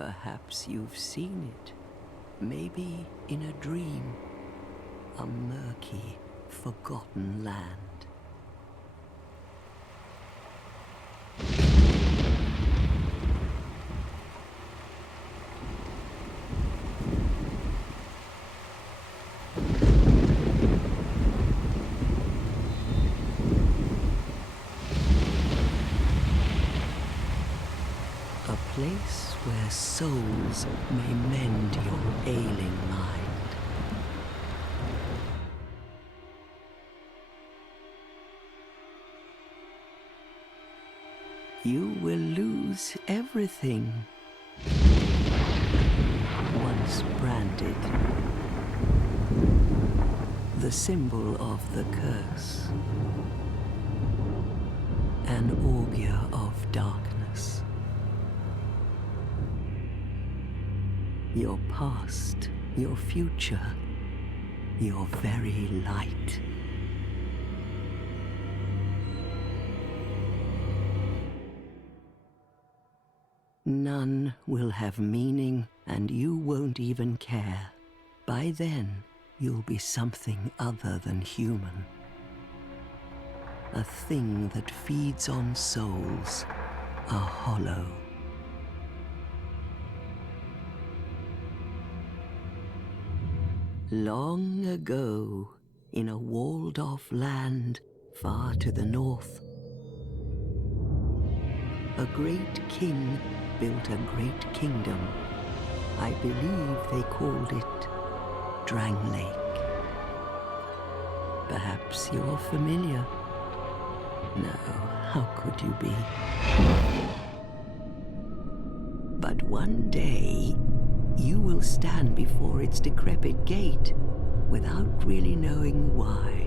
Perhaps you've seen it. Maybe in a dream. A murky, forgotten land. A place where souls may mend your ailing mind. You will lose everything. Once branded, the symbol of the curse, an augur of darkness. Your past, your future, your very light. None will have meaning, and you won't even care. By then, you'll be something other than human. A thing that feeds on souls, a hollow. Long ago, in a walled-off land far to the north, a great king built a great kingdom. I believe they called it Drang Lake. Perhaps you're familiar. No, how could you be? But one day, you will stand before its decrepit gate without really knowing why.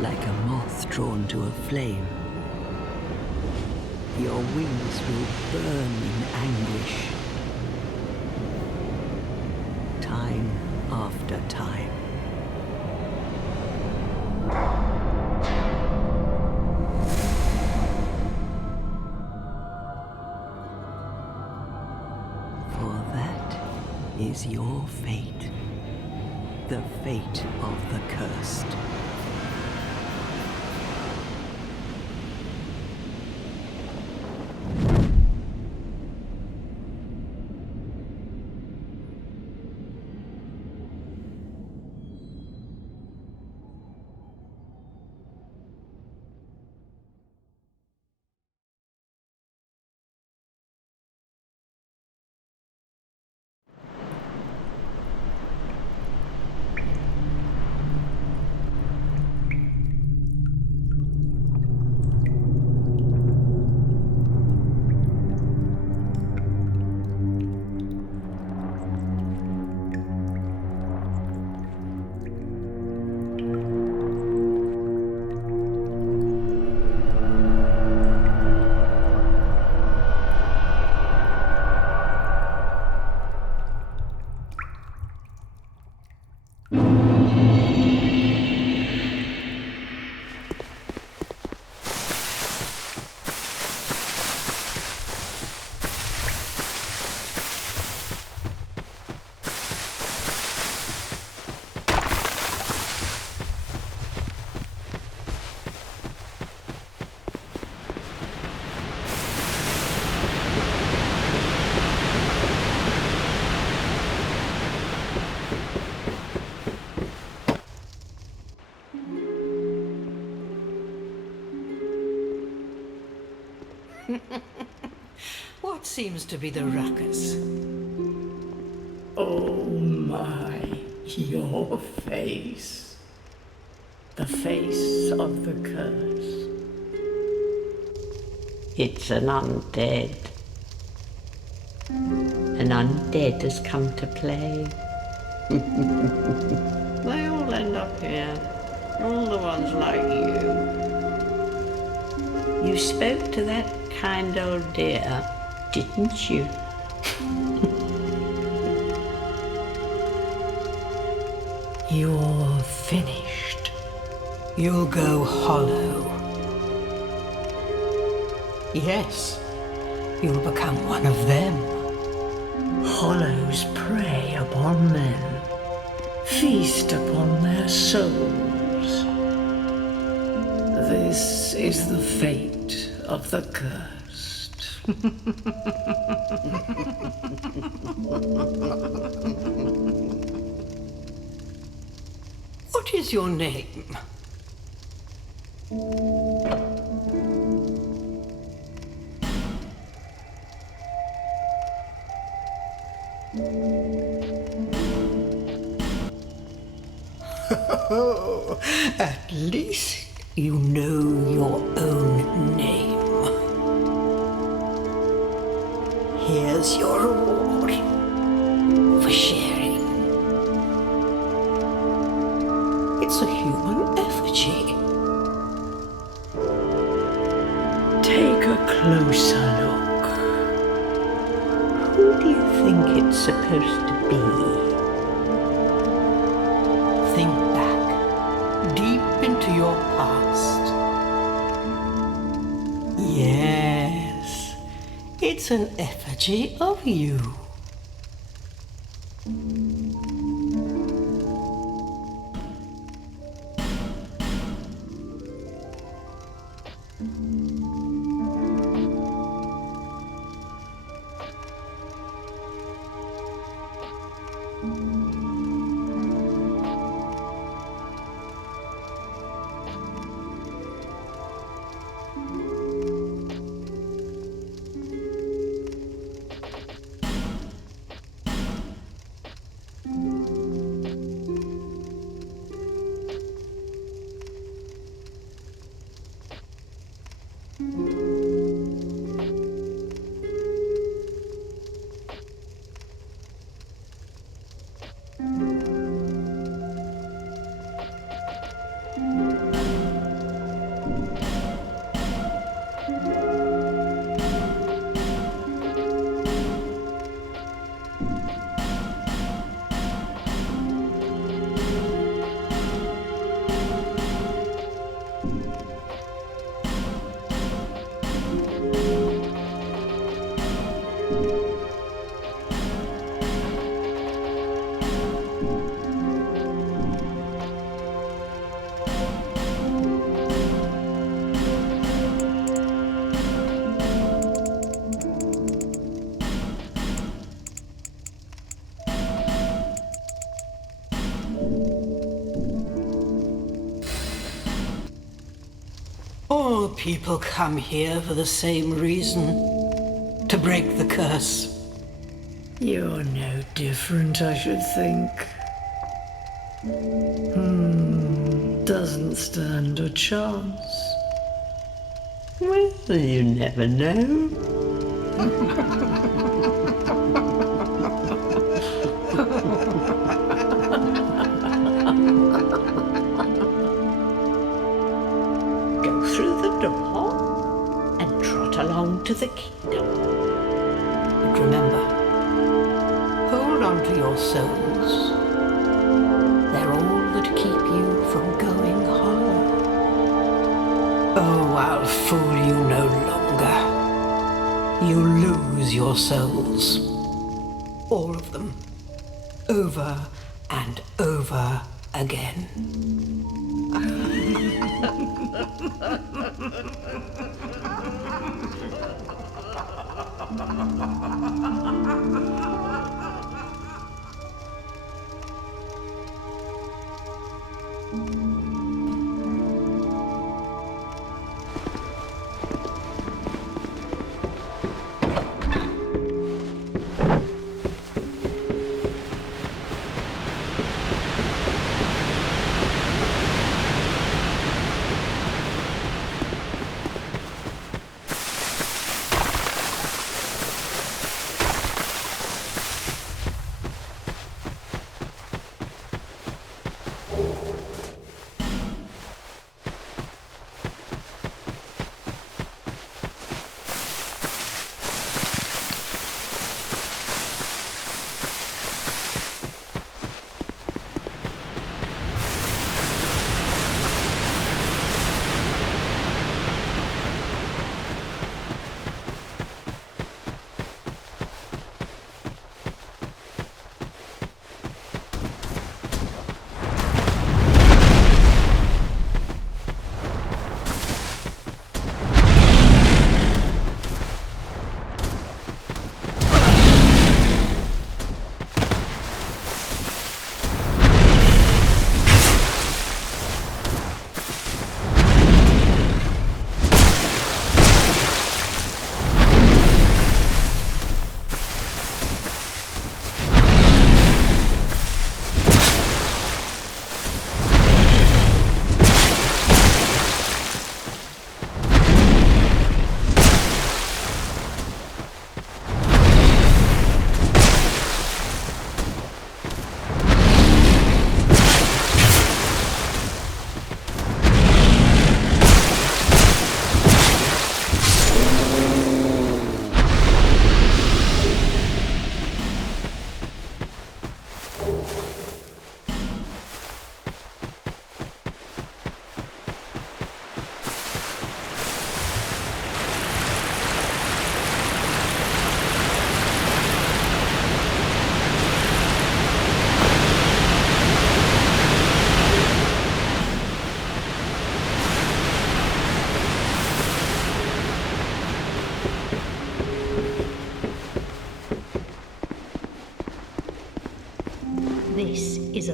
Like a moth drawn to a flame, your wings will burn in anguish. Time after time. For that is your fate. The fate of the cursed. What seems to be the ruckus? Oh my, your face. The face of the curse. It's an undead. An undead has come to play. They all end up here. All the ones like you. You spoke to that kind old dear, didn't you? You're finished. You'll go hollow. Yes, you'll become one of them. Hollows prey upon men, feast upon their souls. This is the fate of the cursed. What is your name? At least you know your own name. Here's your reward for sharing. It's a human effigy. Take a closer look. Who do you think it's supposed to be? Think back, deep into your past. Yes, it's an effigy of you. All people come here for the same reason, to break the curse. You're no different, I should think. Doesn't stand a chance. Well, you never know. Go through the door and trot along to the kingdom. But remember, hold on to your souls. They're all that keep you from going hollow. Oh, I'll fool you no longer. You lose your souls. All of them. Over and over again.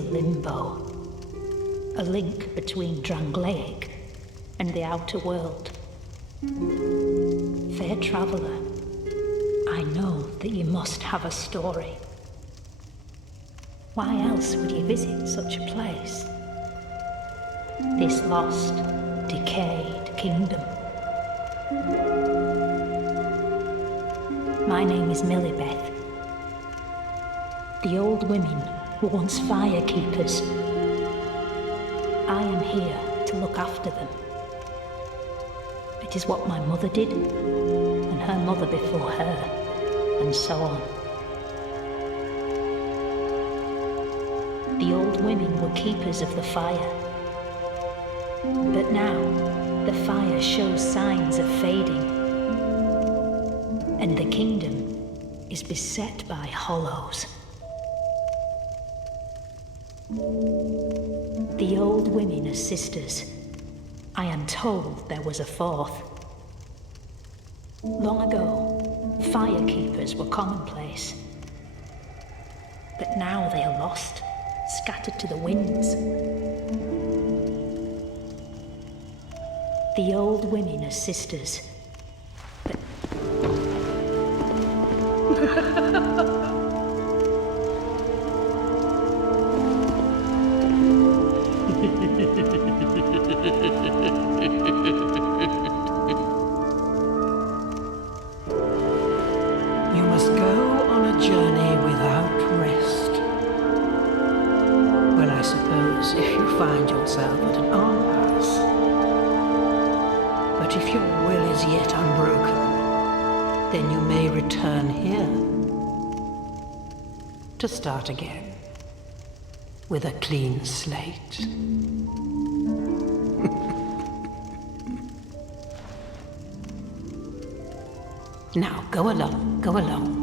limbo, a link between Drangleic and the outer world. Fair traveller, I know that you must have a story. Why else would you visit such a place? This lost, decayed kingdom. My name is Millibeth. The old women were once firekeepers. I am here to look after them. It is what my mother did, and her mother before her, and so on. The old women were keepers of the fire. But now, the fire shows signs of fading, and the kingdom is beset by hollows. The old women are sisters. I am told there was a fourth. Long ago, firekeepers were commonplace. But now they are lost, scattered to the winds. The old women are sisters, but... You must go on a journey without rest. Well, I suppose if you find yourself at an impasse. But if your will is yet unbroken, then you may return here to start again with a clean slate. Now, go along, go along.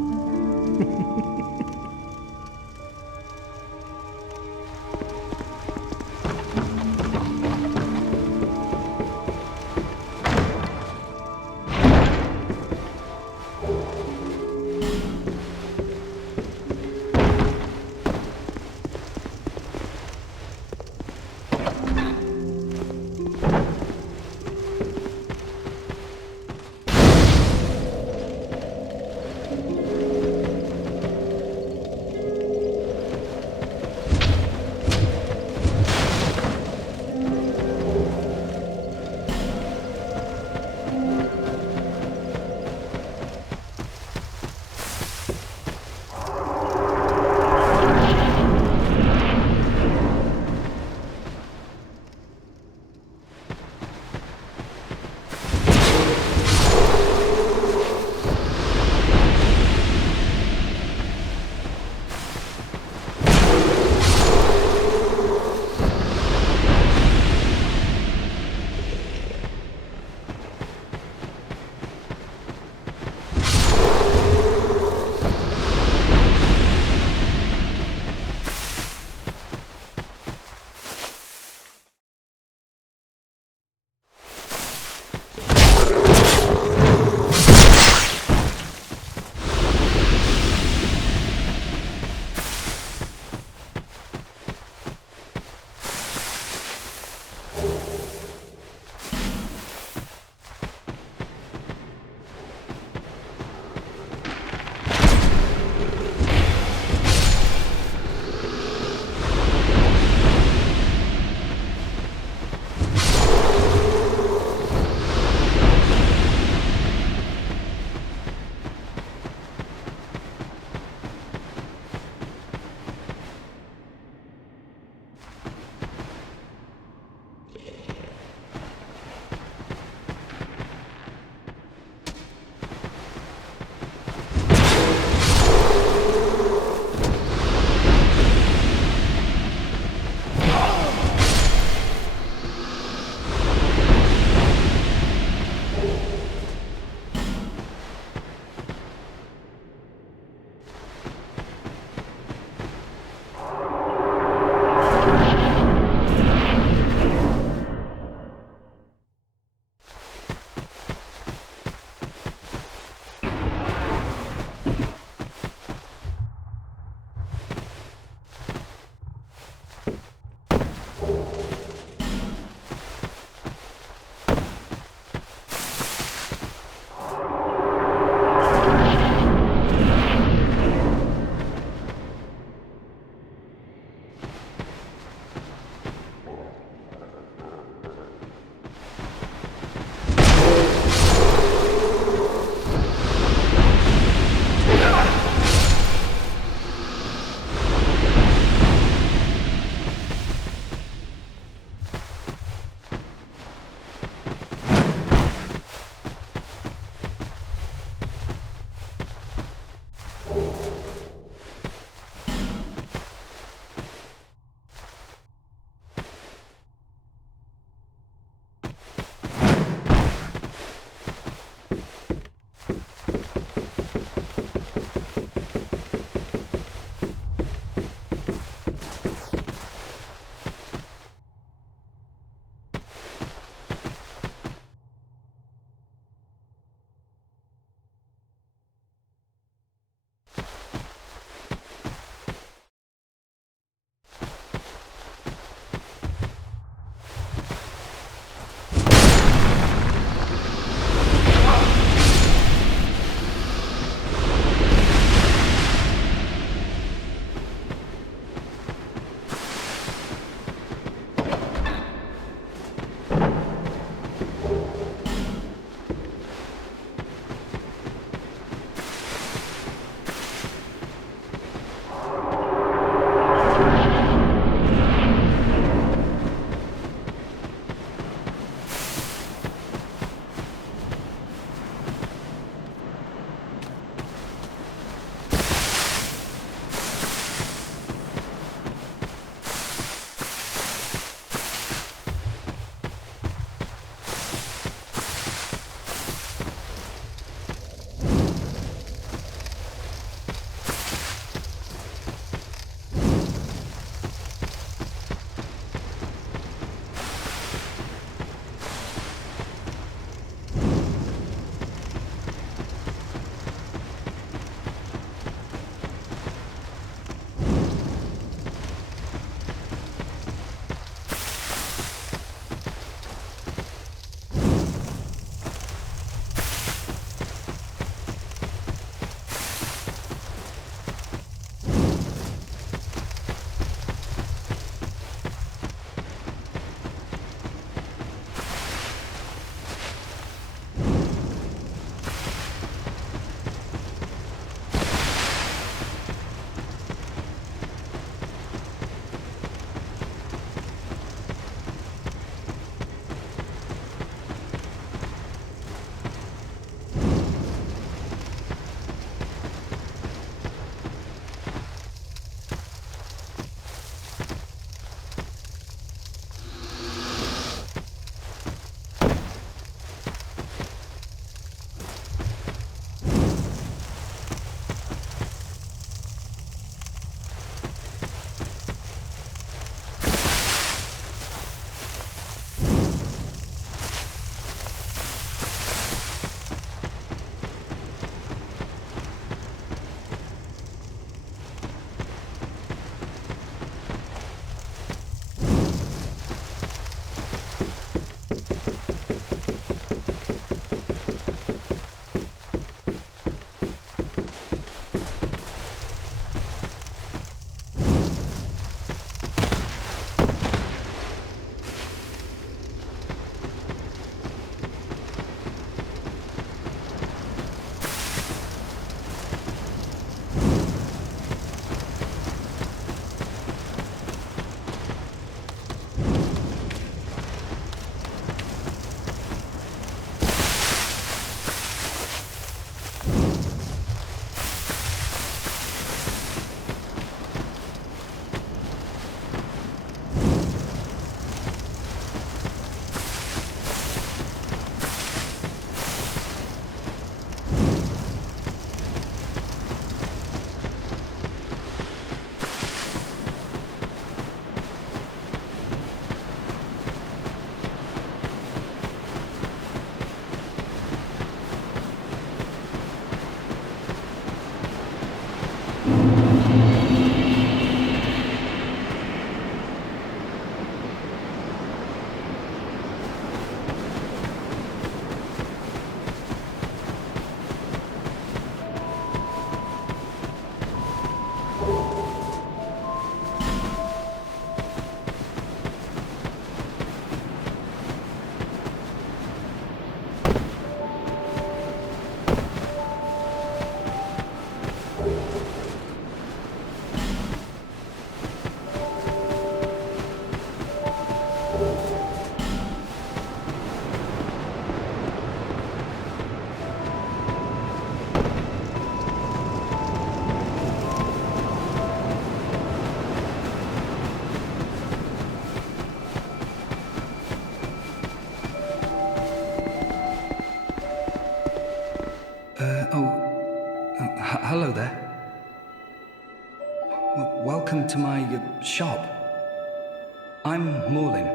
I'm Morlin,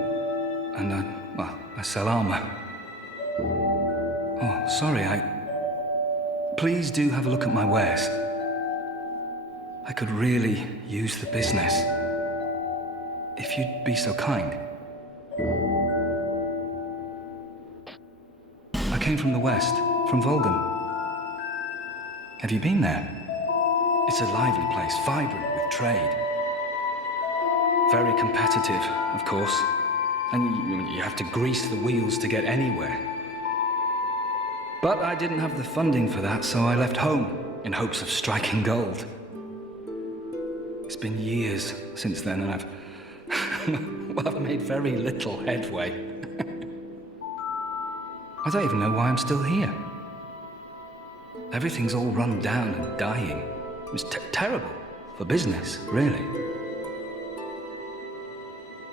and I sell armor. Oh, sorry, Please do have a look at my wares. I could really use the business. If you'd be so kind. I came from the west, from Volgan. Have you been there? It's a lively place, vibrant with trade. Very competitive, of course. And you have to grease the wheels to get anywhere. But I didn't have the funding for that, so I left home in hopes of striking gold. It's been years since then, and I've made very little headway. I don't even know why I'm still here. Everything's all run down and dying. It was terrible for business, really.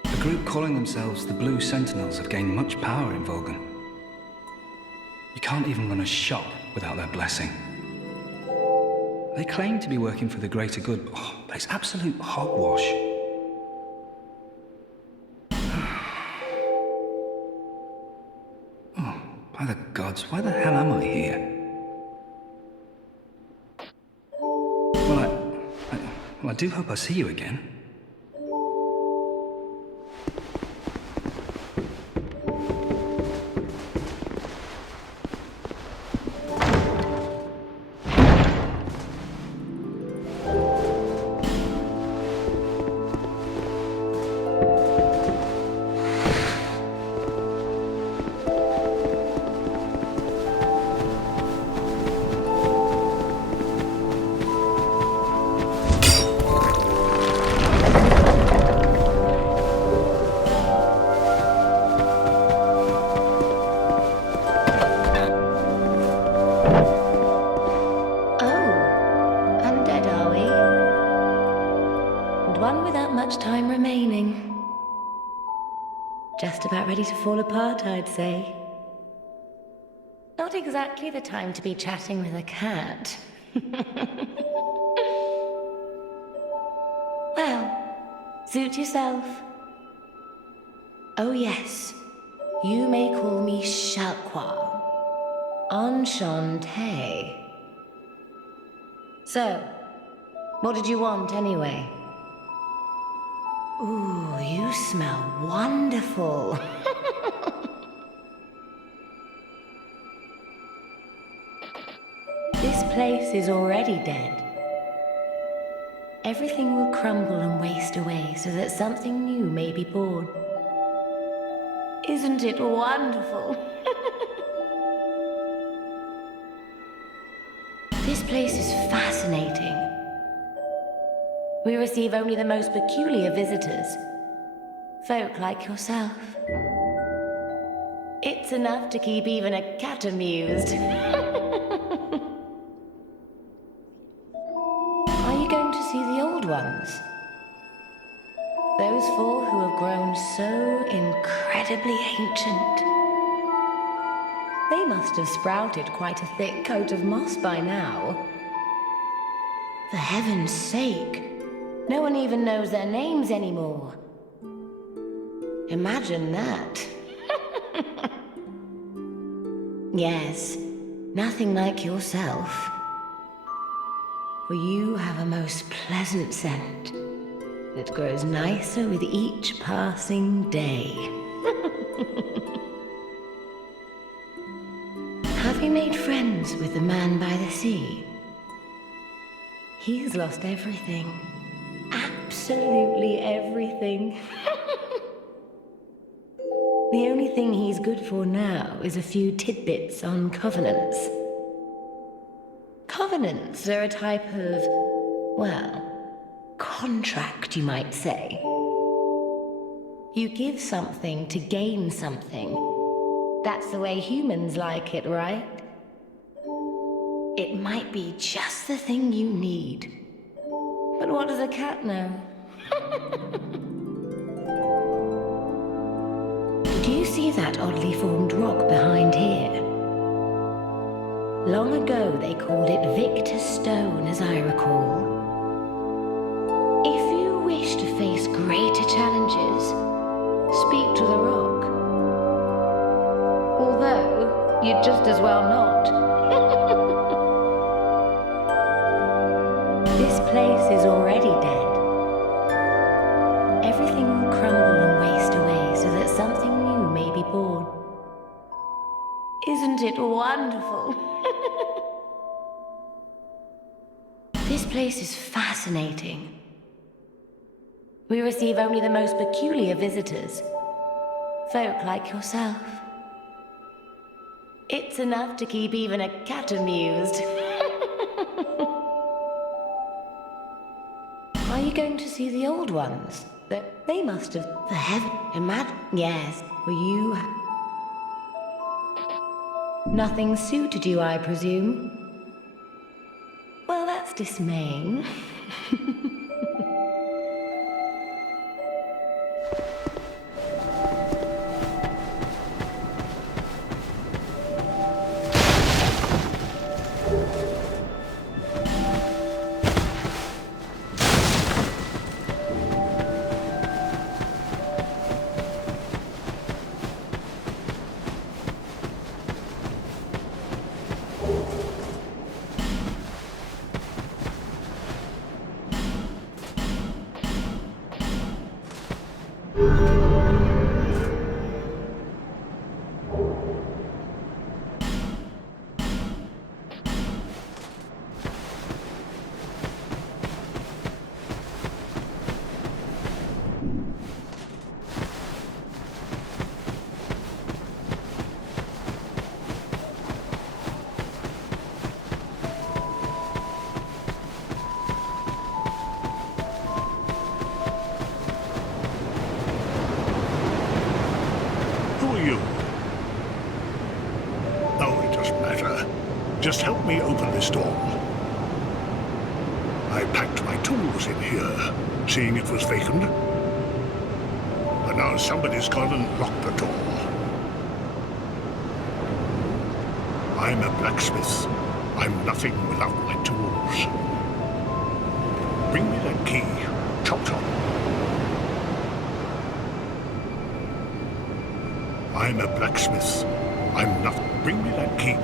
A group calling themselves the Blue Sentinels have gained much power in Volgan. You can't even run a shop without their blessing. They claim to be working for the greater good, but it's absolute hogwash. Oh, by the gods, why the hell am I here? Well, I do hope I see you again. Just about ready to fall apart, I'd say. Not exactly the time to be chatting with a cat. Well, suit yourself. Oh yes, you may call me Shaqua. Enchanté. So, what did you want anyway? Ooh, you smell wonderful. This place is already dead. Everything will crumble and waste away so that something new may be born. Isn't it wonderful? This place is fascinating. We receive only the most peculiar visitors. Folk like yourself. It's enough to keep even a cat amused. Are you going to see the old ones? Those four who have grown so incredibly ancient. They must have sprouted quite a thick coat of moss by now. For heaven's sake. No one even knows their names anymore. Imagine that. Yes, nothing like yourself. For you have a most pleasant scent that grows nicer with each passing day. Have you made friends with the man by the sea? He's lost everything. Absolutely everything. The only thing he's good for now is a few tidbits on covenants. Covenants are a type of, well, contract, you might say. You give something to gain something. That's the way humans like it, right? It might be just the thing you need. But what does a cat know? Do you see that oddly formed rock behind here? Long ago they called it Victor's Stone, as I recall. If you wish to face greater challenges, as well not. This place is already dead. Everything will crumble and waste away so that something new may be born. Isn't it wonderful? This place is fascinating. We receive only the most peculiar visitors. Folk like yourself. It's enough to keep even a cat amused. Are you going to see the old ones? They must have... For heaven, imagine... Yes, were you... Nothing suited you, I presume? Well, that's dismaying. Just help me open this door. I packed my tools in here, seeing it was vacant. But now somebody's gone and locked the door. I'm a blacksmith. I'm nothing without my tools. Bring me that key. Chop chop. I'm a blacksmith. I'm nothing. Bring me that key.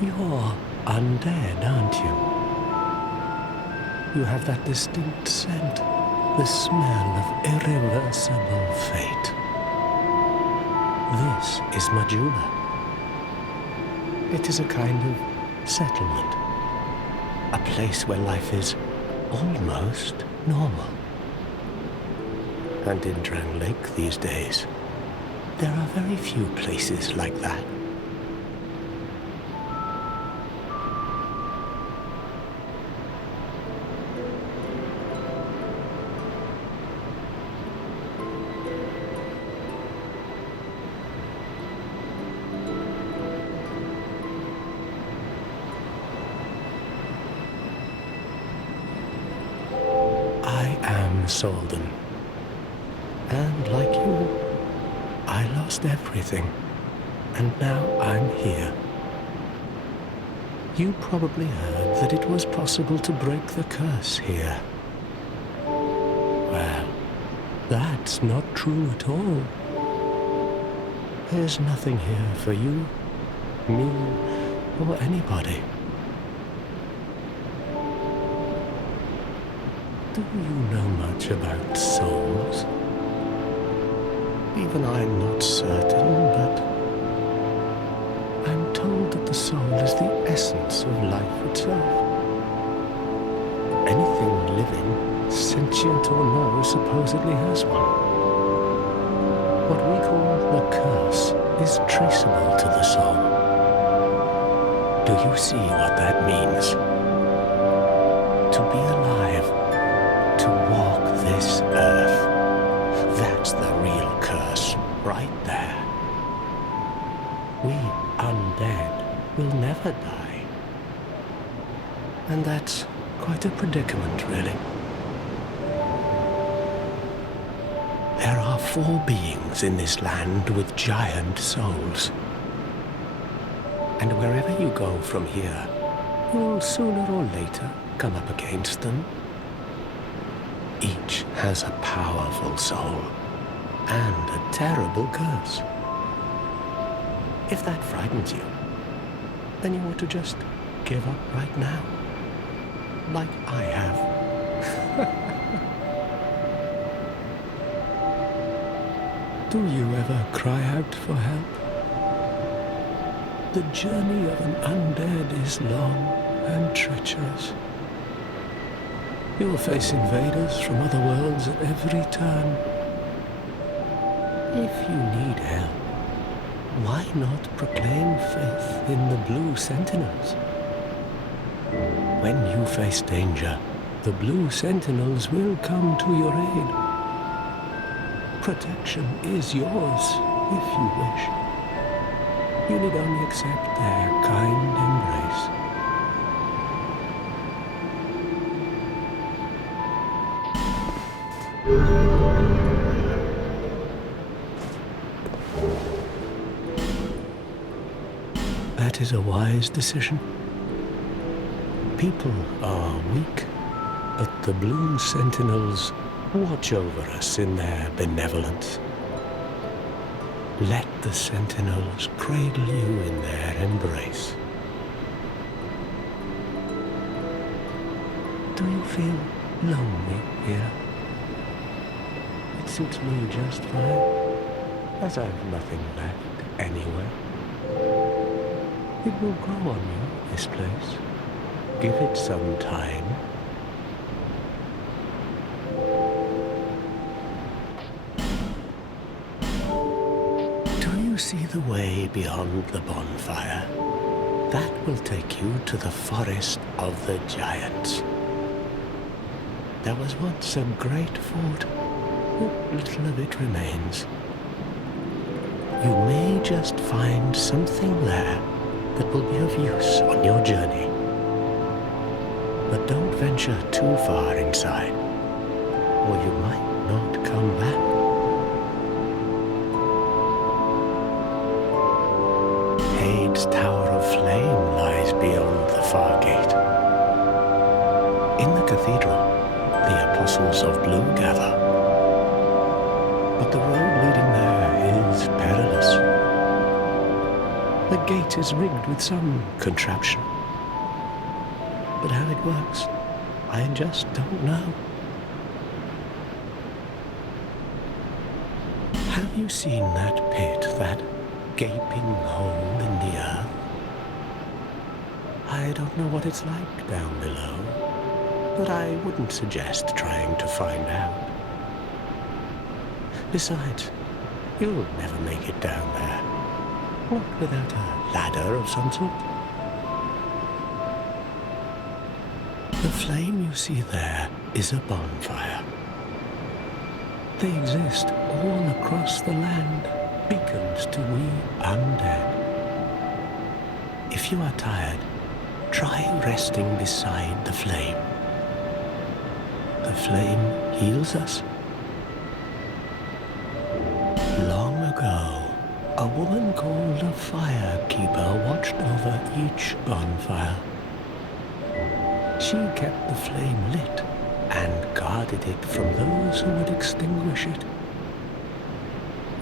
You're undead, aren't you? You have that distinct scent, the smell of irreversible fate. This is Majula. It is a kind of settlement, a place where life is almost normal. And in Drang Lake these days, there are very few places like that. Solden. And like you, I lost everything. And now I'm here. You probably heard that it was possible to break the curse here. Well, that's not true at all. There's nothing here for you, me, or anybody. Do you know much about souls? Even I'm not certain, but I'm told that the soul is the essence of life itself. Anything living, sentient or no, supposedly has one. What we call the curse is traceable to the soul. Do you see what that means? To be alive, to walk this earth. That's the real curse, right there. We undead will never die. And that's quite a predicament, really. There are 4 beings in this land with giant souls. And wherever you go from here, you'll sooner or later come up against them. Each has a powerful soul and a terrible curse. If that frightens you, then you ought to just give up right now, like I have. Do you ever cry out for help? The journey of an undead is long and treacherous. You'll face invaders from other worlds at every turn. If you need help, why not proclaim faith in the Blue Sentinels? When you face danger, the Blue Sentinels will come to your aid. Protection is yours, if you wish. You need only accept their kind embrace. That is a wise decision. People are weak, but the Blue Sentinels watch over us in their benevolence. Let the Sentinels cradle you in their embrace. Do you feel lonely here? It suits me just fine, as I've nothing left anyway. It will grow on you, this place. Give it some time. Do you see the way beyond the bonfire? That will take you to the forest of the giants. There was once a great fort. What little of it remains. You may just find something there that will be of use on your journey. But don't venture too far inside, or you might not come back. Hade's Tower of Flame lies beyond the far gate. In the cathedral, the Apostles of Blue gather. But the road leading there is perilous. The gate is rigged with some contraption. But how it works, I just don't know. Have you seen that pit, that gaping hole in the earth? I don't know what it's like down below, but I wouldn't suggest trying to find out. Besides, you'll never make it down there. Not without a ladder of some sort. The flame you see there is a bonfire. They exist all across the land, beacons to we undead. If you are tired, try resting beside the flame. The flame heals us. Long ago, a woman called a firekeeper watched over each bonfire. She kept the flame lit and guarded it from those who would extinguish it.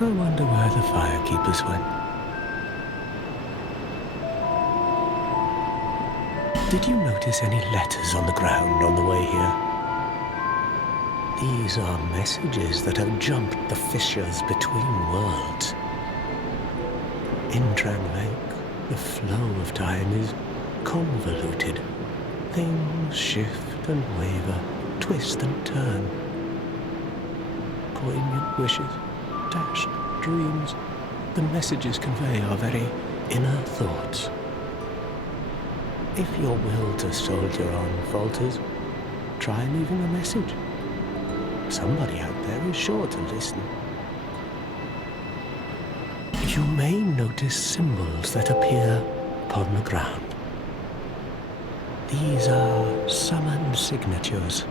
I wonder where the firekeepers went. Did you notice any letters on the ground on the way here? These are messages that have jumped the fissures between worlds. In Drang Lake, the flow of time is convoluted. Things shift and waver, twist and turn. Poignant wishes, dashed dreams, the messages convey our very inner thoughts. If your will to soldier on falters, try leaving a message. Somebody out there is sure to listen. You may notice symbols that appear upon the ground. These are summoned signatures.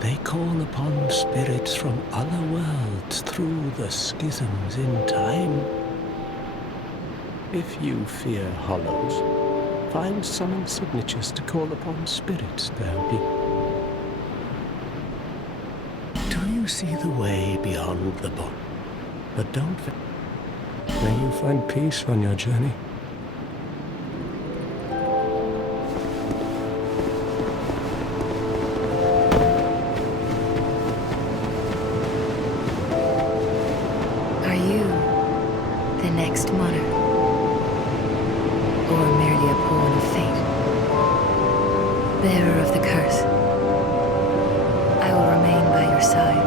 They call upon spirits from other worlds through the schisms in time. If you fear hollows, find summoned signatures to call upon spirits to help you. Do you see the way beyond the bond? But don't forget. May you find peace on your journey. Are you the next monarch? Or merely a pawn of fate? Bearer of the curse, I will remain by your side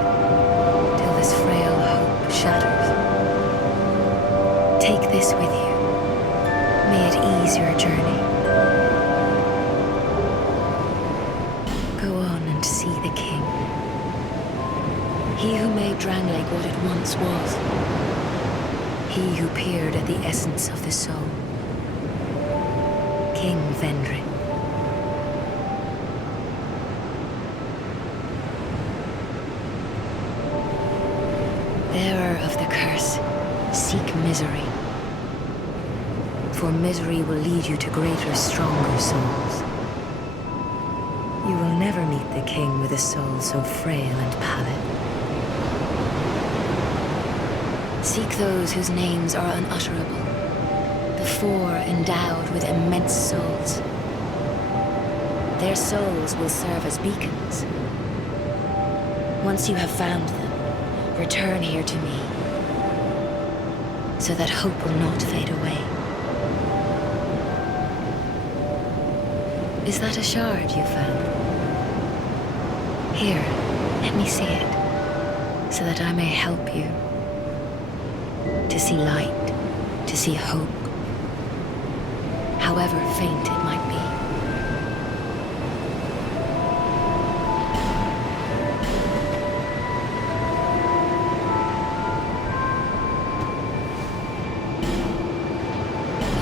till this frail hope shatters. Take this with you. May it ease your journey. Go on and see the king. He who made Drangleic what it once was. He who peered at the essence of the soul. King Vendrick. Bearer of the curse, seek misery. For misery will lead you to greater, stronger souls. You will never meet the king with a soul so frail and pallid. Seek those whose names are unutterable, the four endowed with immense souls. Their souls will serve as beacons. Once you have found them, return here to me, so that hope will not fade away. Is that a shard you found? Here, let me see it, so that I may help you. To see light, to see hope, however faint it might be.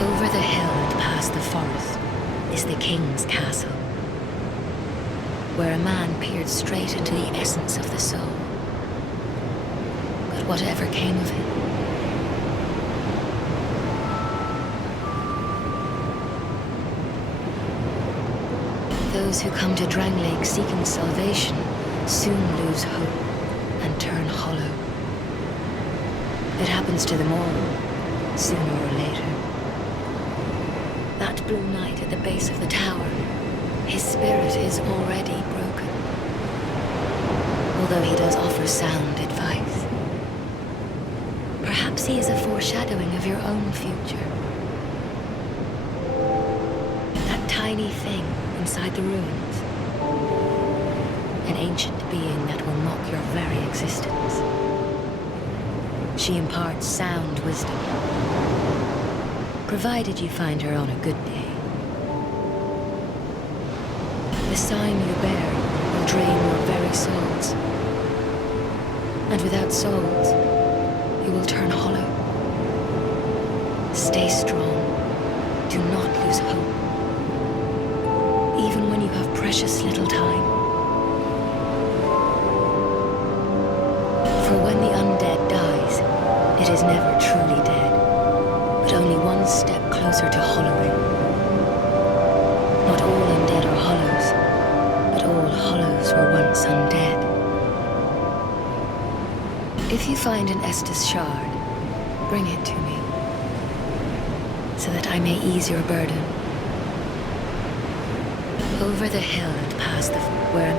Over the hill and past the forest is the king's castle, where a man peered straight into the essence of the soul. But whatever came of it, those who come to Drangleic seeking salvation soon lose hope and turn hollow. It happens to them all, sooner or later. That blue knight at the base of the tower, his spirit is already broken. Although he does offer sound advice. Perhaps he is a foreshadowing of your own future. That tiny thing inside the ruins. An ancient being that will mock your very existence. She imparts sound wisdom, provided you find her on a good day. The sign you bear will drain your very souls. And without souls, you will turn hollow. Stay strong. Do not lose hope. Even when you have precious little time. For when the undead dies, it is never truly dead, but only one step closer to hollowing. Not all undead are hollows, but all hollows were once undead. If you find an Estus shard, bring it to me, so that I may ease your burden. Over the hill and past the where